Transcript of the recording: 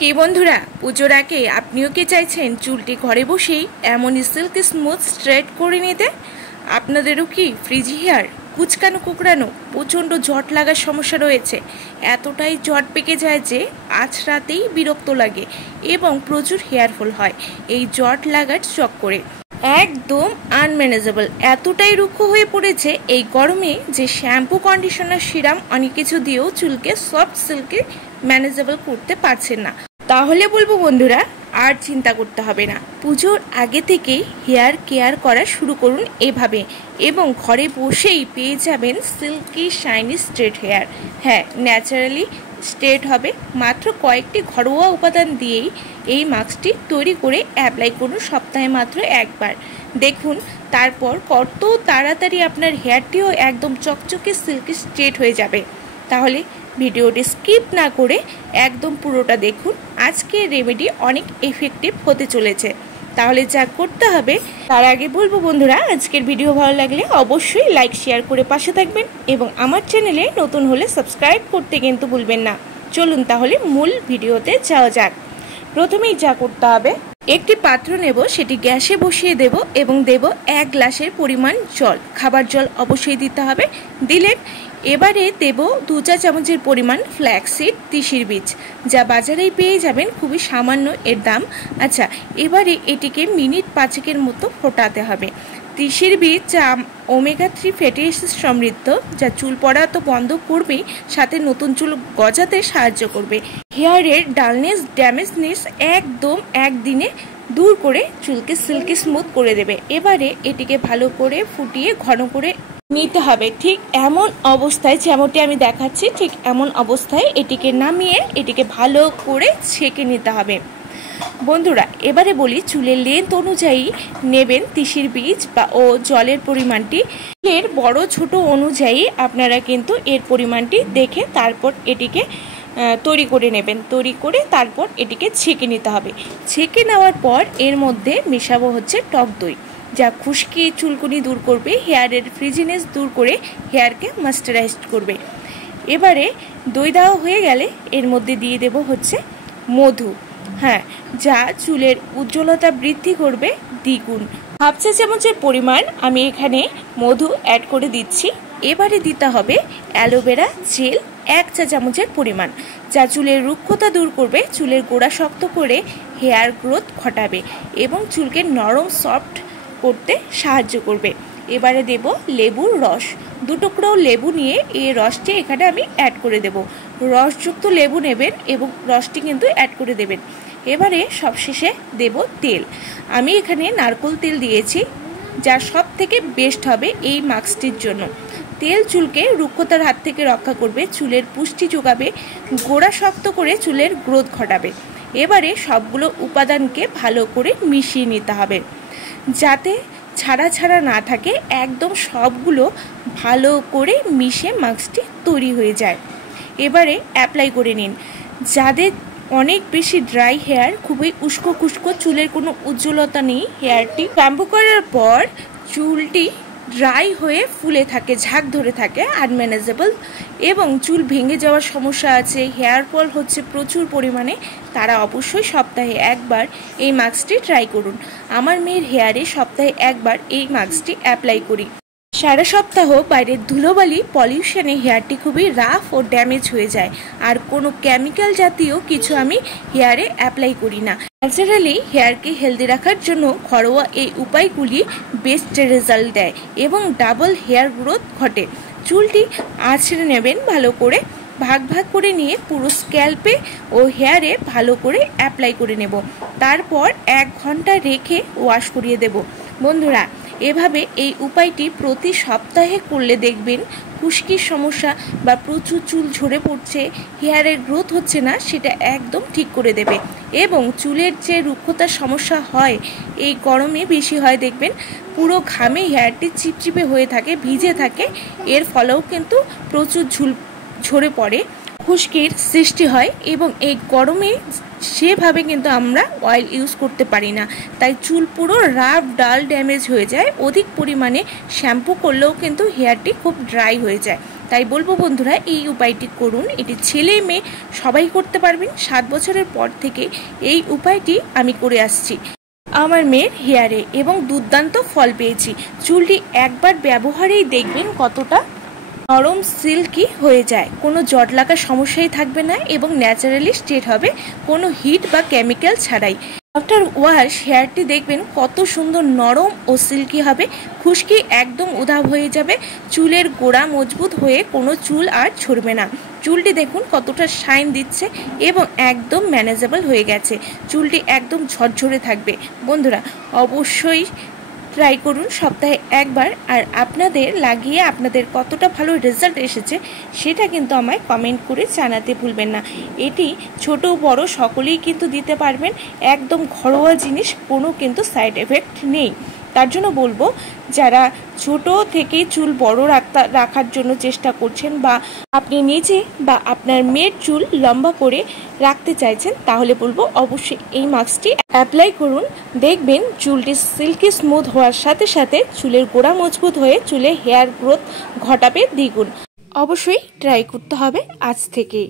কি বন্ধুরা, পুজোর আগে আপনিও কি চাইছেন চুলটি ঘরে বসেই এমন সিল্ক স্মুথ স্ট্রেট করে নিতে? আপনাদেরও কি ফ্রিজি হেয়ার, কুচকানো কুকড়ানো, প্রচণ্ড জট লাগার সমস্যা রয়েছে? এতটাই জট পেকে যায় যে আজ রাতেই বিরক্ত লাগে এবং প্রচুর হেয়ার ফল হয় এই জট লাগার চক্করে। একদম আনম্যানেজেবল, এতটাই রুক্ষ হয়ে পড়েছে এই গরমে যে শ্যাম্পু, কন্ডিশনার, সিরাম অনেক কিছু দিয়েও চুলকে সফট সিল্কে ম্যানেজেবল করতে পারছেন না। তাহলে বলবো বন্ধুরা, আর চিন্তা করতে হবে না। পুজোর আগে থেকেই হেয়ার কেয়ার করা শুরু করুন এভাবে, এবং ঘরে বসেই পেয়ে যাবেন সিল্কি শাইনি স্ট্রেট হেয়ার। হ্যাঁ, ন্যাচারালি স্ট্রেট হবে মাত্র কয়েকটি ঘরোয়া উপাদান দিয়েই। এই মাস্কটি তৈরি করে অ্যাপ্লাই করুন সপ্তাহে মাত্র একবার। দেখুন তারপর কত তাড়াতাড়ি আপনার হেয়ারটিও একদম চকচকে সিল্কি স্ট্রেট হয়ে যাবে। তাহলে ভিডিওটি স্কিপ না করে একদম পুরোটা দেখুন। আজকের রেমেডি অনেক এফেক্টিভ হতে চলেছে। তাহলে যা করতে হবে, তার আগে বলবো বন্ধুরা, আজকের ভিডিও ভালো লাগলে অবশ্যই লাইক শেয়ার করে পাশে থাকবেন এবং আমার চ্যানেলে নতুন হলে সাবস্ক্রাইব করতে কিন্তু ভুলবেন না। চলুন তাহলে মূল ভিডিওতে যাওয়া যাক। প্রথমেই যা করতে হবে, একটি পাত্র নেব, সেটি গ্যাসে বসিয়ে দেব এবং দেব 1 গ্লাসের পরিমাণ জল। খাবার জল অবশ্যই দিতে হবে। দিলেন, এবারে দেব 2 চা চামচের পরিমাণ ফ্ল্যাক্সিড তিসির বীজ, যা বাজারেই পেয়ে যাবেন, খুবই সামান্য এর দাম। আচ্ছা, এবারে এটিকে মিনিট 5 মতো ফোটাতে হবে। তিসির বীজ যা ওমেগা 3 ফ্যাটি অ্যাসিড সমৃদ্ধ, যা চুল পড়া তো বন্ধ করবেই, সাথে নতুন চুল গজাতে সাহায্য করবে। হেয়ারের ডালনেস, ড্যামেজনেস একদম একদিনে দূর করে চুলকে সিল্কি স্মুথ করে দেবে। এবারে এটিকে ভালো করে ফুটিয়ে ঘন করে নিতে হবে। ঠিক এমন অবস্থায়, যেমনটি আমি দেখাচ্ছি, ঠিক এমন অবস্থায় এটিকে নামিয়ে এটিকে ভালো করে ছেঁকে নিতে হবে। বন্ধুরা, এবারে বলি, চুলের লেন্থ অনুযায়ী নেবেন তিসির বীজ ও জলের পরিমাণটি। এর বড় ছোট অনুযায়ী আপনারা কিন্তু এর পরিমাণটি দেখে তারপর এটিকে তৈরি করে নেবেন। তৈরি করে তারপর এটিকে ছেঁকে নিতে হবে। ছেঁকে নেওয়ার পর এর মধ্যে মেশাবো হচ্ছে টক দই, যা খুশকি, চুলকুনি দূর করবে, হেয়ারের ফ্রিজিনেস দূর করে হেয়ারকে ময়েশ্চারাইজ করবে। এবারে দই দেওয়া হয়ে গেলে এর মধ্যে দিয়ে দেব হচ্ছে মধু, হ্যাঁ, যা চুলের উজ্জ্বলতা বৃদ্ধি করবে দ্বিগুণ। 1/2 চা চামচের পরিমাণ আমি এখানে মধু অ্যাড করে দিচ্ছি। এবারে দিতে হবে অ্যালোভেরা জেল 1 চা চামচের পরিমাণ, যা চুলের রুক্ষতা দূর করবে, চুলের গোড়া শক্ত করে হেয়ার গ্রোথ ঘটাবে এবং চুলকে নরম সফট করতে সাহায্য করবে। এবারে দেব লেবুর রস, 2 টুকরো লেবু নিয়ে এই রসটি এখানে আমি অ্যাড করে দেব। রসযুক্ত লেবু নেবেন এবং রসটি কিন্তু অ্যাড করে দেবেন। এবারে সবশেষে দেব তেল। আমি এখানে নারকেল তেল দিয়েছি, যা সব থেকে বেস্ট হবে এই মাস্কটির জন্য। তেল চুলকে রুক্ষতার হাত থেকে রক্ষা করবে, চুলের পুষ্টি যোগাবে, গোড়া শক্ত করে চুলের গ্রোথ ঘটাবে। এবারে সবগুলো উপাদানকে ভালো করে মিশিয়ে নিতে হবে, যাতে ছাড়া ছাড়া না থাকে। একদম সবগুলো ভালো করে মিশে মাস্কটি তৈরি হয়ে যায়। এবারে অ্যাপ্লাই করে নিন। যাদের অনেক বেশি ড্রাই হেয়ার, খুবই উস্কো খুস্কো, চুলের কোনো উজ্জ্বলতা নেই, হেয়ারটি শ্যাম্পু করার পর চুলটি ড্রাই হয়ে ফুলে থাকে, ঝাঁক ধরে থাকে, আনম্যানেজেবল, এবং চুল ভেঙে যাওয়ার সমস্যা আছে, হেয়ার ফল হচ্ছে প্রচুর পরিমাণে, তারা অবশ্যই সপ্তাহে একবার এই মাস্কটি ট্রাই করুন। আমার মেয়ের হেয়ারে সপ্তাহে একবার এই মাস্কটি অ্যাপ্লাই করি। সারা সপ্তাহ বাইরের ধুলোবালি, পলিউশনে হেয়ারটি খুবই রাফ ও ড্যামেজ হয়ে যায়। আর কোনো কেমিক্যাল জাতীয় কিছু আমি হেয়ারে অ্যাপ্লাই করি না। ন্যাচারালি হেয়ারকে হেলদি রাখার জন্য ঘরোয়া এই উপায়গুলি বেস্ট রেজাল্ট দেয় এবং ডাবল হেয়ার গ্রোথ ঘটে। চুলটি আঁচড়ে নেবেন ভালো করে, ভাগ ভাগ করে নিয়ে পুরো স্ক্যাল্পে ও হেয়ারে ভালো করে অ্যাপ্লাই করে নেব। তারপর 1 ঘন্টা রেখে ওয়াশ করিয়ে দেব। বন্ধুরা, এভাবে এই উপায়টি প্রতি সপ্তাহে করলে দেখবেন খুশকির সমস্যা বা প্রচুর চুল ঝরে পড়ছে, হেয়ারের গ্রোথ হচ্ছে না, সেটা একদম ঠিক করে দেবে। এবং চুলের যে রুক্ষতার সমস্যা হয়, এই গরমে বেশি হয় দেখবেন, পুরো ঘামে হেয়ারটি চিপচিপে হয়ে থাকে, ভিজে থাকে, এর ফলেও কিন্তু প্রচুর ঝরে পড়ে, খুশকির সৃষ্টি হয়। এবং এই গরমে সেভাবে কিন্তু আমরা অয়েল ইউজ করতে পারি না, তাই চুল পুরো রাফ, ডাল, ড্যামেজ হয়ে যায়। অধিক পরিমাণে শ্যাম্পু করলেও কিন্তু হেয়ারটি খুব ড্রাই হয়ে যায়। তাই বলবো বন্ধুরা, এই উপায়টি করুন। এটি ছেলে মেয়ে সবাই করতে পারবেন। 7 বছরের পর থেকে এই উপায়টি আমি করে আসছি আমার মেয়ের হেয়ারে এবং দুর্দান্ত ফল পেয়েছি। চুলটি একবার ব্যবহারেই দেখবেন কতটা নরম সিল্কি হয়ে যায়, কোনো জট লাগার সমস্যাই থাকবে না এবং ন্যাচারালি স্ট্রেট হবে, কোনো হিট বা কেমিক্যাল ছাড়াই। আফটার ওয়াশ হেয়ারটি দেখবেন কত সুন্দর নরম ও সিল্কি হবে, খুশকি একদম উধাও হয়ে যাবে, চুলের গোড়া মজবুত হয়ে কোনো চুল আর ছড়বে না। চুলটি দেখুন কতটা শাইন দিচ্ছে এবং একদম ম্যানেজেবল হয়ে গেছে, চুলটি একদম ঝরঝরে থাকবে। বন্ধুরা অবশ্যই ট্রাই করুন সপ্তাহে একবার, আর আপনাদের লাগিয়ে আপনাদের কতটা ভালো রেজাল্ট এসেছে সেটা কিন্তু আমায় কমেন্ট করে জানাতে ভুলবেন না। এটি ছোট বড় সকলেই কিন্তু দিতে পারবেন, একদম ঘরোয়া জিনিস, কোনো কিন্তু সাইড এফেক্ট নেই। তার জন্য বলবো, যারা ছোট থেকেই চুল বড় রাখার জন্য চেষ্টা করছেন বা আপনি নিজে বা আপনার মেয়ের চুল লম্বা করে রাখতে চাইছেন, তাহলে বলবো অবশ্যই এই মাস্কটি অ্যাপ্লাই করুন। দেখবেন চুলটি সিল্কি স্মুথ হওয়ার সাথে সাথে চুলের গোড়া মজবুত হয়ে চুলে হেয়ার গ্রোথ ঘটাবে দ্বিগুণ। অবশ্যই ট্রাই করতে হবে আজ থেকেই।